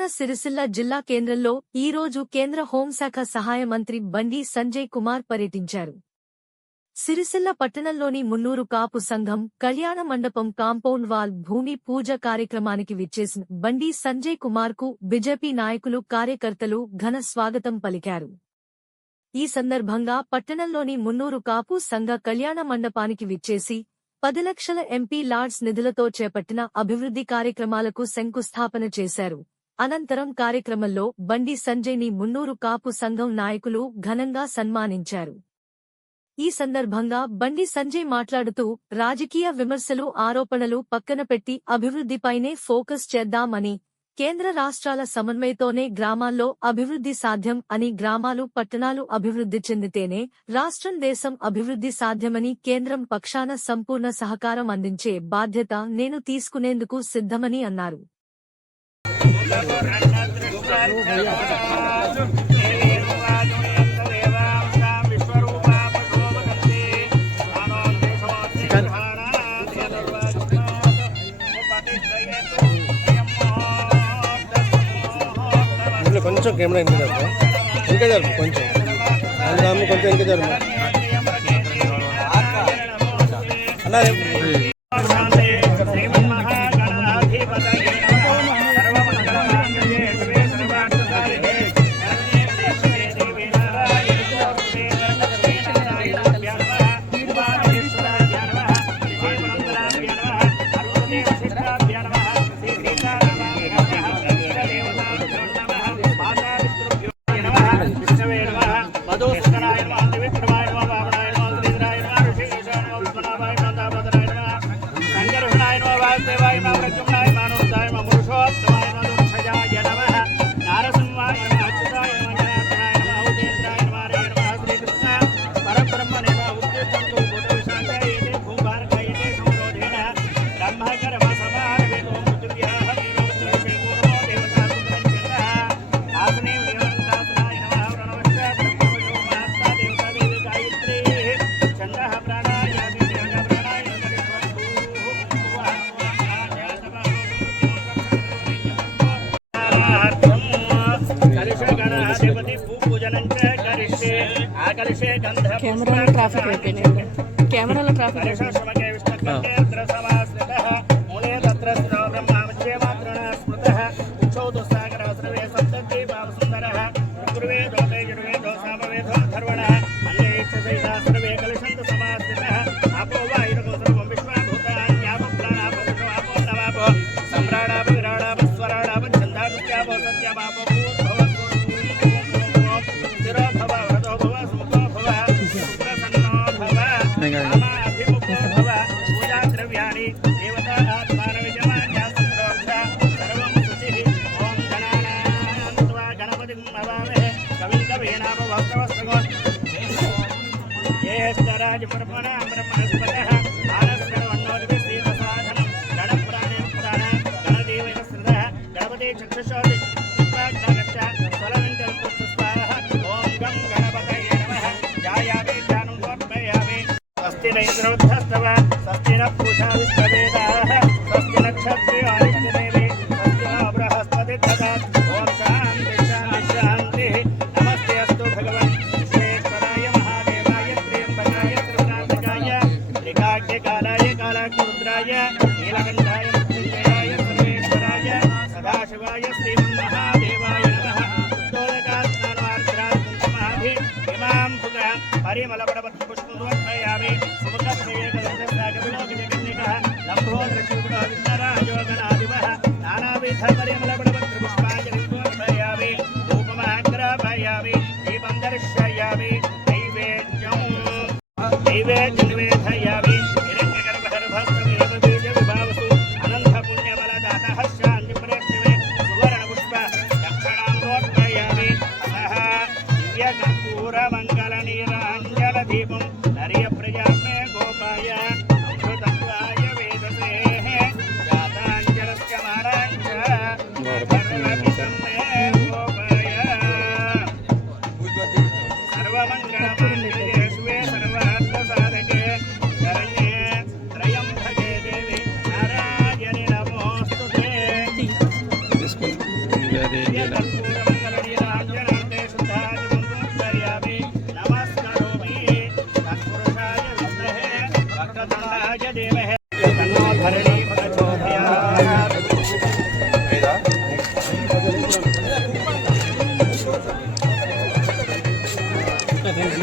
రాజన్న సిరిసిల్ల జిల్లా కేంద్రంలో ఈరోజు కేంద్ర హోంశాఖ సహాయ మంత్రి బండి సంజయ్ కుమార్ పర్యటించారు. సిరిసిల్ల పట్టణంలోని మున్నూరు కాపు సంఘం కళ్యాణ మండపం కాంపౌండ్ వాల్ భూమి పూజ కార్యక్రమానికి విచ్చేసిన బండి సంజయ్ కుమార్ కు బీజేపీ నాయకులు కార్యకర్తలు ఘన స్వాగతం పలికారు. ఈ సందర్భంగా పట్టణంలోని మున్నూరు కాపు సంఘ కళ్యాణ మండపానికి విచ్చేసి 10 లక్షల ఎంపీ లాడ్స్ నిధులతో చేపట్టిన అభివృద్ధి కార్యక్రమాలకు శంకుస్థాపన చేశారు. అనంతరం కార్యక్రమంలో బండి సంజయ్ని మున్నూరు కాపు సంఘం నాయకులు ఘనంగా సన్మానించారు. ఈ సందర్భంగా బండి సంజయ్ మాట్లాడుతూ రాజకీయ విమర్శలు ఆరోపణలు పక్కనపెట్టి అభివృద్ధిపైనే ఫోకస్ చేద్దామని, కేంద్ర రాష్ట్రాల సమన్వయంతోనే గ్రామాల్లో అభివృద్ధి సాధ్యం అని, గ్రామాలు పట్టణాలు అభివృద్ధి చెందితేనే రాష్ట్రం దేశం అభివృద్ధి సాధ్యమని, కేంద్రం పక్షాన సంపూర్ణ సహకారం అందించే బాధ్యత నేను తీసుకునేందుకు సిద్ధమని అన్నారు. కొంచెం కెమెరా ఇంకా జరుపు కొంచెం అందులో కొంచెం ఇంకా జరుపు అలా కెమెరాలో ట్రాఫిక్ అయిపోయినాయి. కెమెరాలో ట్రాఫిక్ सर्वमंगल मांगल्ये शिवे सर्वार्थ साधके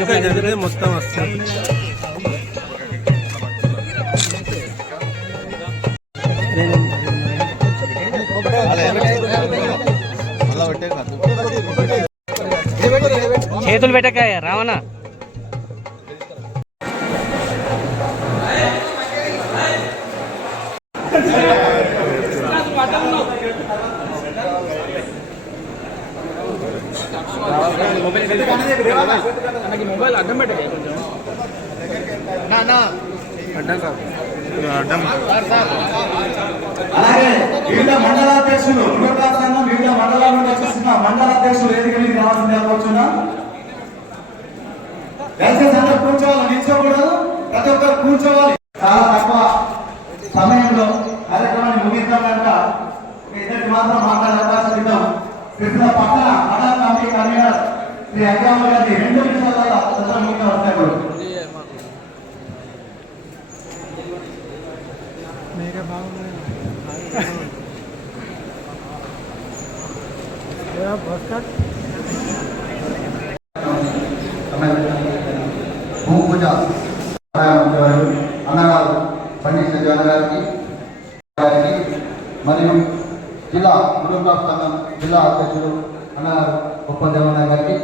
ఇంకా జరిగితే మొత్తం వస్తుంది. చేతులు పెట్టక రావణ మొబైల్ అడ్డం పెట్టే కొంచెం అలాగే వివిధ మండలాధ్యక్షులు సంఘం వివిధ మండలాల నుండి వచ్చేస్తున్న మండలాధ్యక్షులు వేదికకి రావాలని కోరుచున్నా. దయచేసి అందరూ కూర్చోవాలి, నిల్చోకూడదు, ప్రతి ఒక్కరు కూర్చోవాలి. చాలా తక్కువ సమయంలో కార్యక్రమాన్ని ముగిద్దాం కనుక ఇద్దరికి మాత్రం మాట్లాడే అవకాశం ఇద్దాం. వివిధ పక్కన మండల కమిటీ కన్వీనర్ శ్రీ అయ్యామ గారి 2 నిమిషాల ముఖ్య వస్తాయి. భూమి పూజ అన్నగారు పండిత జగన్ గారికి మరియు జిల్లా గురుకుల సంఘం జిల్లా అధ్యక్షుడు అన్నగారు గొప్ప దేవన్న గారికి,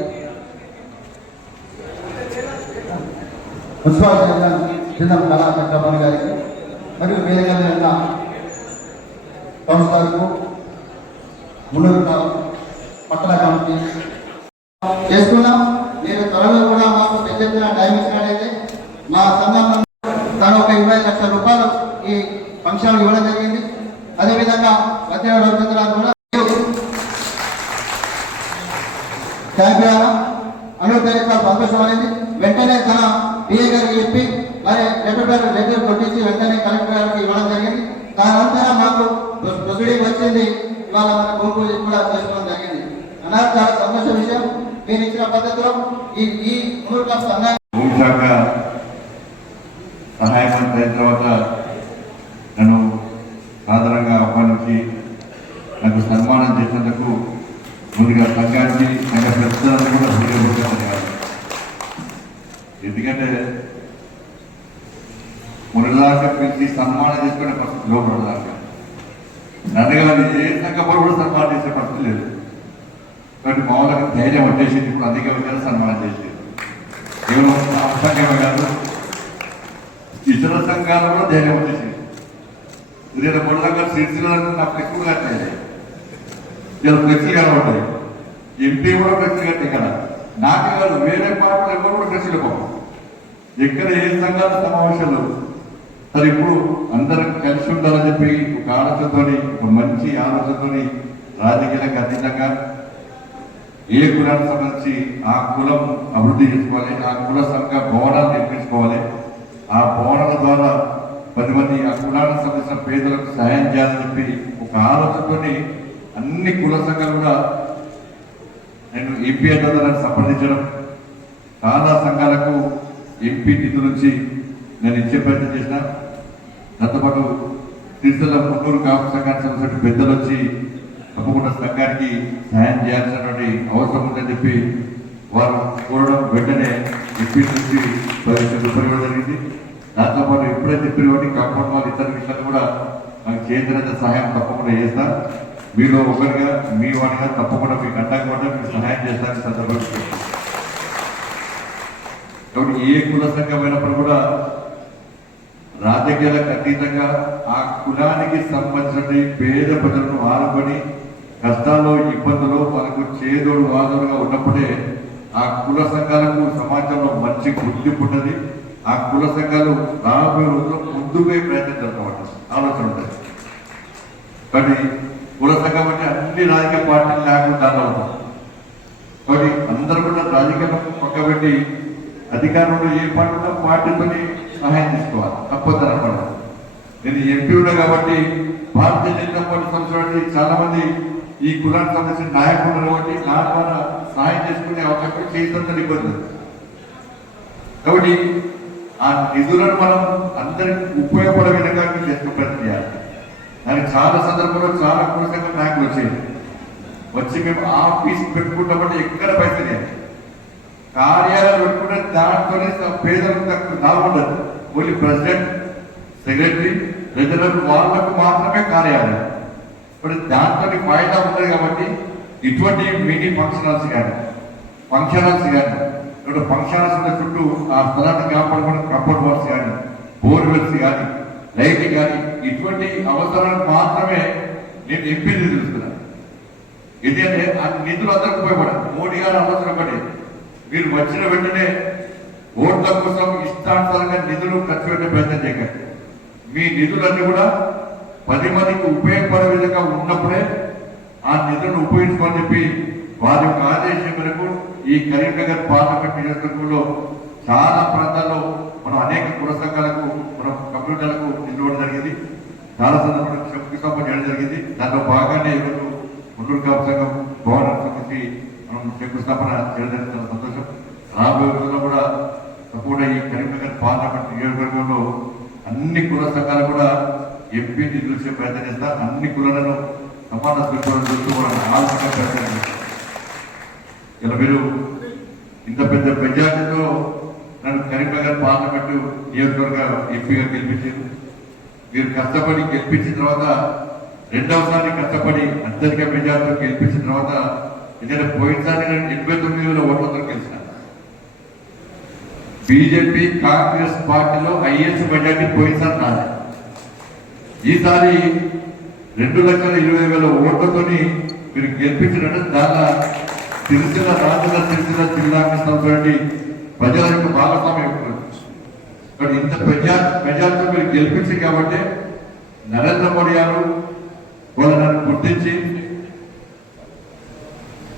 మున్సిపల్ చైర్మన్ జిల్లా కళా చక్రపాణి గారికి మరియు వేదికగా ఉన్న కౌన్సిలర్కు మున్నూరు పట్టణ కమిటీ చేసుకున్నాం. మీరు త్వరలో కూడా మాకు పెద్ద ఎత్తున టైం ఇచ్చినట్లయితే మా సంఘం తను ఒక 20 లక్షల రూపాయలు ఈ ఫంక్షన్ ఇవ్వడం జరిగింది. అదేవిధంగా మధ్య రోజుల కూడా అనుగ్రహించాల సంతోషం అనేది వెంటనే తన పిఏ గారికి చెప్పి మరి లెటర్ కొట్టించి వెంటనే కలెక్టర్ గారికి ఇవ్వడం జరిగింది. దానంతరం మాకు ప్రొసీడింగ్ వచ్చింది. ఇవాళ మన భూమి పూజ కూడా చేసుకోవడం జరిగింది. అన్నారు చాలా సంతోష విషయం. మీరు ఇచ్చిన పద్ధతిలో ఈ హోంశాఖ సహాయ మంత్రి అయిన తర్వాత నన్ను సాధారణంగా ఆహ్వానించి నాకు సన్మానం చేసినందుకు ముందుగా సంఘానికి సంఘ ప్రజలను కూడా హృదయపూర్వకంగా, ఎందుకంటే మురళిదాకా పిలిచి సన్మానం చేసుకునే పరిస్థితి లోపడదాకా నన్నగారు ఏ సంఘ కూడా సన్మానం చేసే పరిస్థితి లేదు. కాబట్టి మామూలుగా ధైర్యం వచ్చేసింది. ఇప్పుడు అధిక విధాలు సన్మానం చేసేది కేవలం సంఘమే కాదు, ఇతర సంఘాలు కూడా ధైర్యం వచ్చేసింది. ఉదయం పొడదంగా సిరిసిల్లను నా ఫ్లెక్స్లు కట్టాయి, ఇలా ఫ్లెక్స్లు కనబడ్డాయి. ఎంపీ కూడా ఫ్లెక్స్లు కట్టాయి కదా, నాకు కాదు వేరే పార్టీలు ఎవరు కూడా ఫ్లెక్స్లు పోవు. ఎక్కడ ఏ సంఘాల సమావేశాలు సరే ఇప్పుడు అందరం కలిసి ఉండాలని చెప్పి ఒక ఆలోచనతోని, ఒక మంచి ఆలోచనతోని రాజకీయాలకు అతీతంగా ఏ కులానికి సంబంధించి ఆ కులం అభివృద్ధి చేసుకోవాలి, ఆ కుల సంఘ భవనాలు నిర్మించుకోవాలి, ఆ భవనాల ద్వారా 10 మంది ఆ కులానికి సంబంధించిన పేదలకు సహాయం చేయాలని చెప్పి ఒక ఆలోచనతోని అన్ని కుల సంఘాలు కూడా నేను ఎంపీ ద్వారా సంప్రదించడం, చాలా సంఘాలకు ఎంపీ నిధుల నుంచి నేను ఇచ్చే ప్రయత్నం చేసిన. దాంతోపాటు సిరిసిల్ల మున్నూరు కాపు సంఘానికి సంబంధించిన పెద్దలు వచ్చి తప్పకుండా సంఘానికి సహాయం చేయాల్సినటువంటి అవసరం ఉందని చెప్పి వారు కోరడం, వెంటనే ఎంపీ నుంచి 10 లక్షల రూపాయలు ఇవ్వడం జరిగింది. దాంతోపాటు ఎప్పుడైతే చెప్పిన కాబట్టి కాంపౌండ్ వాళ్ళు ఇతర విషయాలు కూడా నాకు చేతనైన సహాయం తప్పకుండా చేస్తా. మీలో ఒకరిగా మీ వాడిగా తప్పకుండా మీకు అండగా కూడా మీకు సహాయం చేస్తారని సందర్భంగా. కాబట్టి ఏ కుల సంఘమైనప్పుడు కూడా రాజకీయాలకు అతీతంగా ఆ కులానికి సంబంధించిన పేద ప్రజలను ఆనుకొని కష్టాల్లో ఇబ్బందులు మనకు చేదోడు వాదోడుగా ఉన్నప్పుడే ఆ కుల సంఘాలకు సమాజంలో మంచి గుర్తింపు ఉంటుంది. ఆ కుల సంఘాలు రాబోయే రోజుల్లో ముందుకే ప్రయత్నం జరగవచ్చు ఆలోచన ఉంటుంది. కానీ కుల సంఘం అంటే అన్ని రాజకీయ పార్టీలు లేకుండా అవుతాం. కాబట్టి అందరూ కూడా రాజకీయాలను పక్కబెట్టి అధికారంలో ఏ పార్టీ ఉన్నా పార్టీతో సహాయం తీసుకోవాలి, తప్పదనమాట. నేను ఎంపీ ఉన్నా కాబట్టి భారతీయ జనతా పార్టీ సంబంధించిన చాలా మంది ఈ కులానికి సంబంధించిన నాయకులు కాబట్టి నా ద్వారా సహాయం చేసుకునే అవకాశం చేతున్న ఇబ్బంది. కాబట్టి ఆ నిధులను మనం అందరికి ఉపయోగపడే విధంగా చేసుకునే ప్రయత్నం చేయాలి. దానికి చాలా సందర్భంలో చాలా కుల సంఘం నాయకులు వచ్చి మేము ఆఫీస్ పెట్టుకుంటామంటే ఎక్కడ పైసలు కార్యాలయాలు పెట్టుకుంటే దాంట్లోనే పేదలకు తక్కువ లాభం ఉండదు. ఓన్లీ ప్రెసిడెంట్, సెక్రటరీ, ట్రెజరర్ వాళ్ళకు మాత్రమే కార్యాలయం. ఇప్పుడు దాంతో ఫాయిదా ఉంటుంది కాబట్టి ఇటువంటి మినీ ఫంక్షన్ హాల్స్ కానీ ఇక్కడ ఫంక్షన్ హాల్స్ చుట్టూ ఆ స్థలాన్ని కాపాడుకునే కంపౌండ్ వాల్స్ కానీ, బోర్వెల్స్ కానీ, లైట్ కానీ ఇటువంటి అవసరాలకు మాత్రమే నేను ఎంపీ నిధులు తీసుకున్నాను. ఎందుకంటే ఆ నిధులు అందరికి ఉపయోగపడాలి. మోడీ గారు అవసరం పడి మీరు వచ్చిన వెంటనే ఓట్ల కోసం ఇష్టానుసారంగా నిధులు ఖర్చు పెట్టే ప్రయత్నం చేయకండి. మీ నిధులన్నీ కూడా 10 మందికి ఉపయోగపడే విధంగా ఉన్నప్పుడే ఆ నిధులను ఉపయోగించుకోని చెప్పి వారి యొక్క ఆదేశం మేరకు ఈ కరీంనగర్ పార్లమెంట్ నియోజకవర్గంలో చాలా ప్రాంతాల్లో మనం అనేక కుల సంఘాలకు, మనం కంప్యూటర్లకు నిలవడం జరిగింది. చాలా సందర్భంలో శంకుస్థాపన చేయడం జరిగింది. దాంట్లో భాగాన్ని ఈరోజు మున్నూరు కాపు సంఘం భవనం సంబంధించి మనం శంకుస్థాపన చేయడం జరిగింది. చాలా సంతోషం. రాబోయే రోజుల్లో కూడా తప్పకుండా ఈ కరీంనగర్ పార్లమెంట్ నియోజకవర్గంలో అన్ని కుల సంఘాలు కూడా ఎంపీ నిధులు ప్రయత్నం చేస్తా. అన్ని కులాలను సమాన దృష్టిలో ఆలోచన ప్రయత్నం చేస్తారు. ఇలా మీరు ఇంత పెద్ద మెజార్టీతో నన్ను కరీంనగర్ పార్లమెంటు నియోజకవర్గ ఎంపీగా గెలిపించారు. మీరు కష్టపడి గెలిపించిన తర్వాత రెండవసారి కష్టపడి అత్యధిక మెజార్టీతో గెలిపించిన తర్వాత ఎందుకంటే పోయినసారి నేను 89,000 ఓట్లతో గెలిచిన. బీజేపీ కాంగ్రెస్ పార్టీలో హైయెస్ట్ మెజార్టీ పోయినసారి నాది. ఈసారి 2,20,000 ఓట్లతో మీరు గెలిపించినట్టు దానిలో సిరిసిల్ల జిల్లాకు సంబంధించి ప్రజల యొక్క భాగస్వామ్యం ఎక్కువ. ఇంత మెజార్టీతో మీరు గెలిపించింది కాబట్టి నరేంద్ర మోడీ గారు వాళ్ళు నన్ను గుర్తించి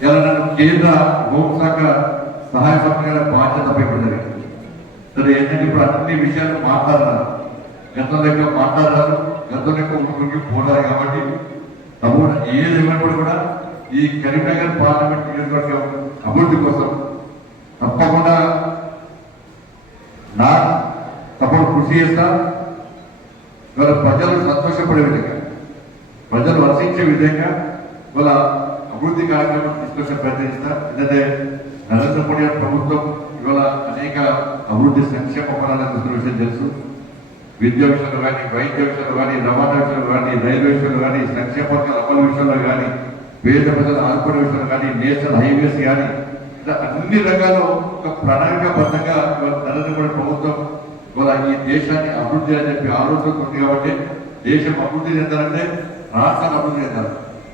ఇలా నన్ను కేంద్ర హోంశాఖ సహాయ మంత్రిగా బాధ్యత పెట్టింది. సరే ఏంటంటే ఇప్పుడు అన్ని విషయాలు మాట్లాడారు, గతం లెక్క మాట్లాడారు, గతం లెక్క ఉంటుకి పోరారు కాబట్టి తప్పుడు ఏది ఏమైనప్పుడు కూడా ఈ కరీంనగర్ పార్లమెంట్ నియోజకవర్గం అభివృద్ధి కోసం తప్పకుండా నా తప్పుడు కృషి చేస్తా. వాళ్ళ ప్రజలు సంతోషపడే విధంగా, ప్రజలు వర్షించే విధంగా వాళ్ళ అభివృద్ధి కార్యక్రమం తీసుకొచ్చే ప్రయత్నిస్తా. ఎందుకంటే నరేంద్ర మోడీ ప్రభుత్వం ఇవాళ అనేక అభివృద్ధి సంక్షేమ పథకాలను చూసిన విషయం తెలుసు. విద్యా విషయంలో కానీ, వైద్య విషయంలో కానీ, రవాణా విషయంలో కానీ, రైల్వే విషయంలో కానీ, సంక్షేమ పథకాల అమలు విషయంలో కానీ, పేద ప్రజల ఆదుకునే విషయంలో కానీ, నేషనల్ హైవేస్ కానీ, ఇలా అన్ని రకాల ఒక ప్రణాళికాబద్ధంగా నరేంద్ర మోడీ ప్రభుత్వం ఇవాళ ఈ దేశాన్ని అభివృద్ధి అని చెప్పి ఆలోచన ఉంది. కాబట్టి దేశం అభివృద్ధి చెందాలంటే రాష్ట్రాన్ని అభివృద్ధి చెందాలి.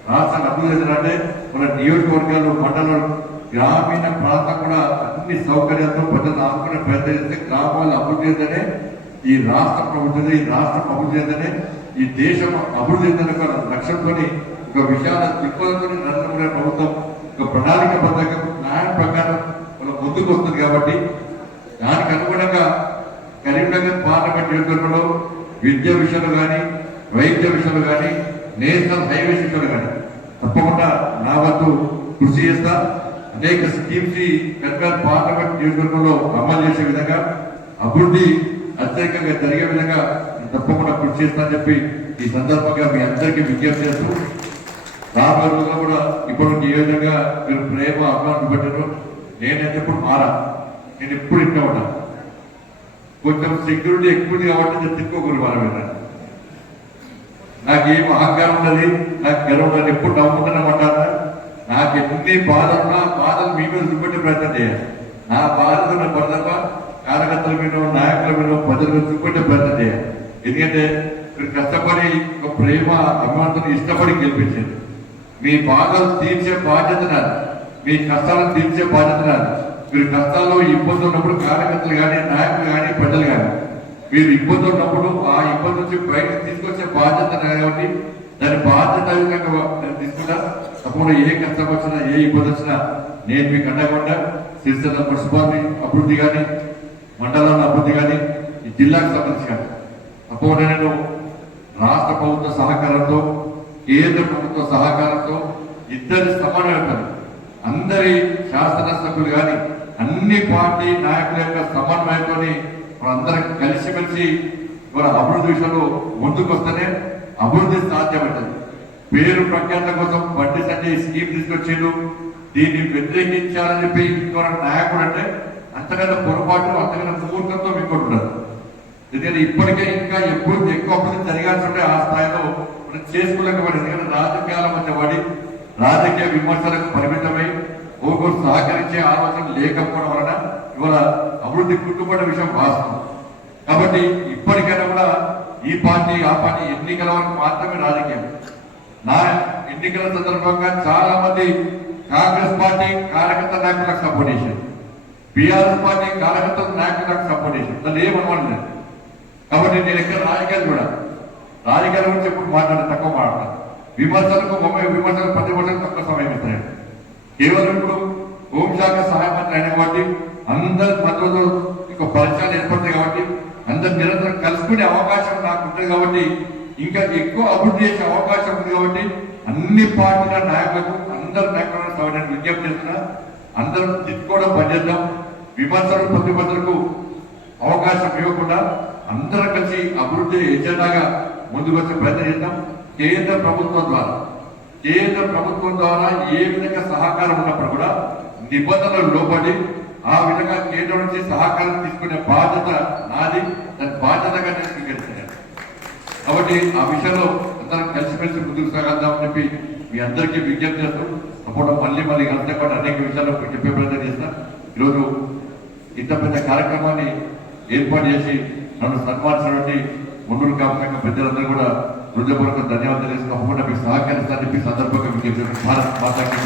రాష్ట్రాన్ని అభివృద్ధి చెందాలంటే మన నియోజకవర్గాలు, మండలాలు, గ్రామీణ ప్రాంతం కూడా అన్ని సౌకర్యాలతో ప్రజలను ఆదుకునే ప్రయత్నం చేస్తే గ్రామాలను అభివృద్ధి చెందనే ఈ రాష్ట్ర ప్రభుత్వం, ఈ రాష్ట్రం అభివృద్ధి చెందనే ఈ దేశం అభివృద్ధి చెందనే ఒక లక్ష్యంతో ఒక విశాల దృక్పథంతో నరేంద్ర మోడీ ప్రభుత్వం ఒక ప్రణాళికబద్ధంగా ప్లాన్ ప్రకారం మనం ముందుకు వస్తుంది. కాబట్టి దానికి అనుగుణంగా కరీంనగర్ పార్లమెంట్ నియోజకవర్గంలో విద్య విషయంలో కానీ, వైద్య విషయంలో కానీ, నేషనల్ హైవేస్ విషయంలో కానీ తప్పకుండా నా వద్దు కృషి చేస్తా. అనేక స్కీమ్స్ కరీంనగర్ పార్లమెంట్ నియోజకవర్గంలో అమలు చేసే విధంగా, అభివృద్ధి అత్యధికంగా జరిగే విధంగా తప్పకుండా కృషి చేస్తా అని చెప్పి ఈ సందర్భంగా మీ అందరికీ విజ్ఞప్తి చేస్తూ, రాబోయే రోజుల్లో కూడా ఇప్పుడు ఏ విధంగా మీరు ప్రేమ అభిమానం పెట్టారు నేనైతే ఇప్పుడు మారా. నేను ఎప్పుడు ఇంట్లో ఉంటాను. కొంచెం సెక్యూరిటీ ఎక్కువ ఉంది కాబట్టి తిట్టుకోకూడదు. వాళ్ళ నాకేం అహంకారం ఉన్నది, నాకు గర్వం ఉన్నది, ఎప్పుడు నవ్వుకుంటున్నామంటారా? నాకు ఎన్ని బాధలున్నా బాధలు మీ మీద చూపెట్టే ప్రయత్నం చేయాలి. నా బాధలు నా భర్తప్ప కార్యకర్తల మీద, నాయకుల మీద, ప్రజల మీద చూపెట్టే ప్రయత్నం చేయాలి. ఎందుకంటే మీరు కష్టపడి ఒక ప్రేమ అభిమానంతో ఇష్టపడి గెలిపించారు. మీ బాధలు తీర్చే బాధ్యత నాది, మీ కష్టాలను తీర్చే బాధ్యత నాది. మీరు కష్టాల్లో ఇబ్బంది ఉన్నప్పుడు కార్యకర్తలు కానీ, నాయకులు కానీ, ప్రజలు కానీ మీరు ఇబ్బంది ఉన్నప్పుడు ఆ ఇబ్బంది నుంచి బయటకు తీసుకొచ్చే బాధ్యత కాబట్టి దాని బాధ్యత నేను తీసుకుంటా. తప్పకుండా ఏ కష్టం వచ్చినా, ఏ ఇబ్బంది వచ్చినా నేను మీకు అండకుండా సిరిసిల్ల మున్సిపాలిటీ అభివృద్ధి కానీ, మండలంలో అభివృద్ధి కానీ, ఈ జిల్లాకు సంబంధించి కానీ తప్పకుండా నేను రాష్ట్ర ప్రభుత్వ సహకారంతో, కేంద్ర ప్రభుత్వ సహకారంతో ఇద్దరి సమన్వయంతో అందరి శాసనసభ్యులు కానీ అన్ని పార్టీ నాయకుల యొక్క సమన్వయంతో మనందరం కలిసిమెలిసి మన అభివృద్ధి విషయంలో ముందుకు వస్తేనే అభివృద్ధి సాధ్యమవుతుంది. పేరు ప్రఖ్యాత కోసం బండి సంజయ్ స్కీమ్ తీసుకొచ్చిండు, దీన్ని వ్యతిరేకించాలని చెప్పి ఇంకో నాయకుడు అంటే అంతకన్నా పొరపాటు అంతకన్నా మూర్ఖంతో ఇంకోటి ఉండదు. ఎందుకంటే ఇప్పటికే ఇంకా ఎప్పుడు ఎక్కువ అభివృద్ధి జరగాల్సి ఉంటే ఆ స్థాయిలో మనం చేసుకోలేకపోయింది. ఎందుకంటే రాజకీయాల మధ్య పడి రాజకీయ విమర్శలకు పరిమితమై ఒకరు సహకరించే ఆలోచన లేకపోవడం వలన ఇవాళ అభివృద్ధి కుంటుపడే విషయం వాస్తవం. కాబట్టి ఇప్పటికైనా కూడా ఈ పార్టీ ఆ పార్టీ ఎన్నికల వరకు మాత్రమే రాజకీయం. నా ఎన్నికల సందర్భంగా చాలా మంది కాంగ్రెస్ పార్టీ కార్యకర్త నాయకులకు సపోర్ట్ చేశారు, బీఆర్ఎస్ పార్టీ కార్యకర్త నాయకులకు సపోర్ట్ చేశారు. దాన్ని ఏమనమాట. కాబట్టి నేను ఎక్కడ రాజకీయాలు కూడా రాజకీయాల గురించి ఎప్పుడు మాట్లాడే తక్కువ మాట్లాడతాను. విమర్శలకు విమర్శలు ప్రతిపక్షాలకు తక్కువ సమయం ఇస్తాను. కేవలం ఇప్పుడు హోంశాఖ సహాయ మంత్రి అయిన కాబట్టి అందరి మద్దతు ఇంకో పరిచయాలు ఏర్పడతాయి కాబట్టి అందరు నిరంతరం కలుసుకునే అవకాశం నాకు ఉంటుంది కాబట్టి ఇంకా ఎక్కువ అభివృద్ధి చేసే అవకాశం ఉంది కాబట్టి అన్ని పార్టీల నాయకులకు అందరు నాయకులను సవరణ విజ్ఞప్తి చేస్తున్నా. అందరం తిట్టుకోవడం పనిచేద్దాం. విమర్శలు ప్రతిపక్షలకు అవకాశం ఇవ్వకుండా అందరం కలిసి అభివృద్ధి ఎజెండాగా ముందుకు వచ్చే ప్రయత్నం చేద్దాం. కేంద్ర ప్రభుత్వం ద్వారా ఏ విధంగా సహకారం ఉన్నప్పుడు కూడా నిబంధనలు లోబడి ఆ విధంగా కేంద్రం నుంచి సహకారం తీసుకునే బాధ్యత నాది. దాని బాధ్యతగా నేను స్వీకరిస్తున్నాను. కాబట్టి ఆ విషయంలో అందరం కలిసిమెలిసి ముందుకు సాగద్దామని చెప్పి మీ అందరికీ విజ్ఞప్తి చేస్తూ అప్పుడు మళ్ళీ కలిసే పాటు అనేక విషయాలు చెప్పే ప్రయత్నం చేస్తా. ఈరోజు ఇంత పెద్ద కార్యక్రమాన్ని ఏర్పాటు చేసి నన్ను సన్మానించినటువంటి మున్నూరు కాపుక పెద్దలందరూ కూడా హృదయపూర్వక ధన్యవాదాలు తెలుసు. తప్పకుండా మీకు సహకరిస్తారని చెప్పి సందర్భంగా మీకు భారత్ మాతాకి